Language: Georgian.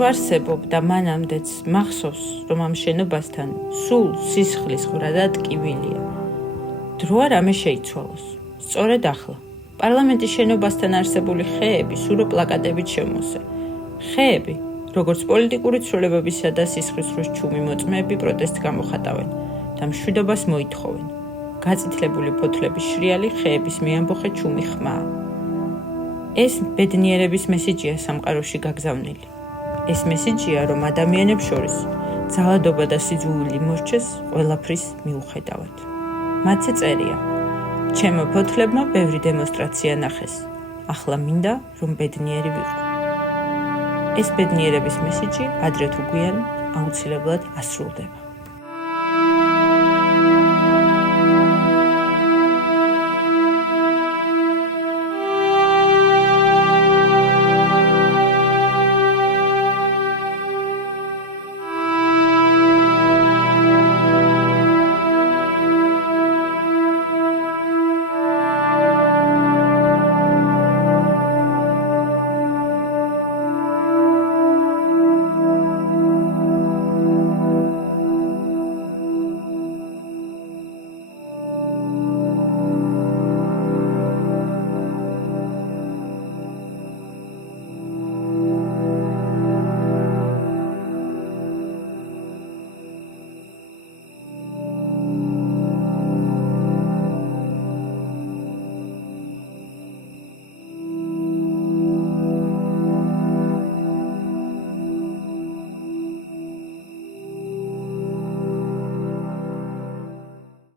ვარსებობ და მანამდეც მახსოვს, რომ ამ შენობასთან სულ სისხლის ღრა და ტკივილია. დრო არ ამე შეიცვალოს. სწორედ ახლა. პარლამენტის შენობასთან არსებული ხეები სურო პლაკატებით შემოსე. ხეები, როგორც პოლიტიკური ცვლილებებისა და სისხლისღვრის ჩუმი მოწმეები პროტესტს გამოხატავენ და მშვიდობას მოითხოვენ. გაწითლებული ფოთლების შრიალი ხეების მიამბოხე ჩუმი ხმაა. ეს ბედნიერების მესიჯია სამყაროში გაგზავნილი. ეს მესიჯია, რომ ადამიანებს შორის ძალადობა და სიძულვილი მორჩეს ყველაფრის მიუხედავად. მათზე წერია: ჩემო ფოთლებმა ბევრი დემონსტრაცია ნახეს. ახლა მინდა, რომ ბედნიერი ვიყო. ეს ბედნიერების მესიჯი ადრე თუ გვიან აუცილებლად ასრულდება.